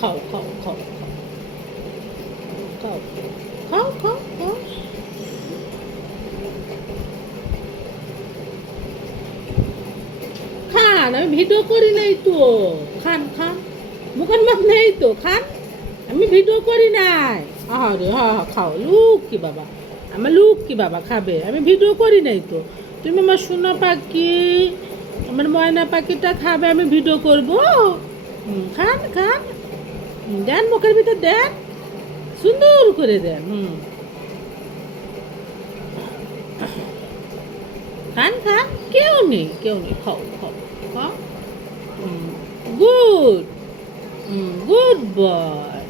খাও খাও খাও খাও খাও খাও খাও খান, আমি ভিডিও করি নাই তো। খান খান, মুখের মাছ নেই তো, খান। আমি ভিডিও করি নাই। আরে হা হা, খাও লুক কি বাবা, আমার লুক কি বাবা খাবে, আমি ভিডিও করি নাই তো। তুমি আমার সোনা পাখি, আমার ময়না পাখিটা খাবে, আমি ভিডিও করব। খান খান, দেন মুখের ভিতর দেন, সুন্দর করে দেন। খান খান, কেউ নেই কেউ নেই, খাও খাও খাও। Good, good boy.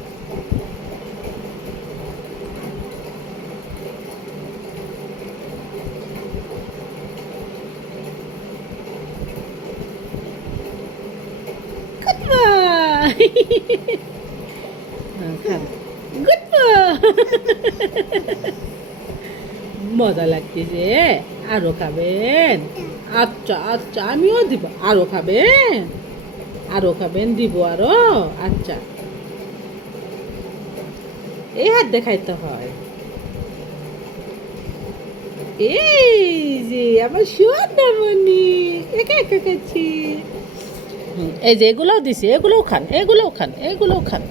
Good boy. খান, গুড বয়। মজা লাগতেছে, আরো খাবেন? আচ্ছা আচ্ছা, আমিও দিব। আরো খাবেন? আরো খাবেন, দিব আরো। আচ্ছা, এই হাত দেখাইতে হয়। এই যে আমার সোনামণি, একা একা খাচ্ছি। এই যে এগুলোও দিছি, এগুলোও খান, এগুলোও খান, এগুলোও খান।